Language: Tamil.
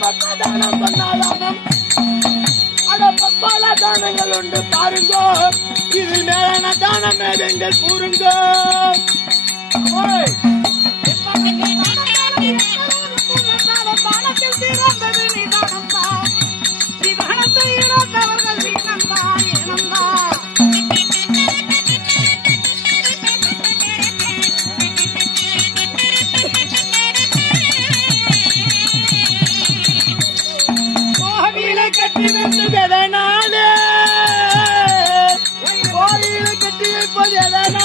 தானம் பண்ணாதானம் பல தானங்கள் உண்டு பாருங்கோ. இதில் மேலான தானம் எங்கள் கூறுங்கோ. கட்டி வைப்பது எதனாலே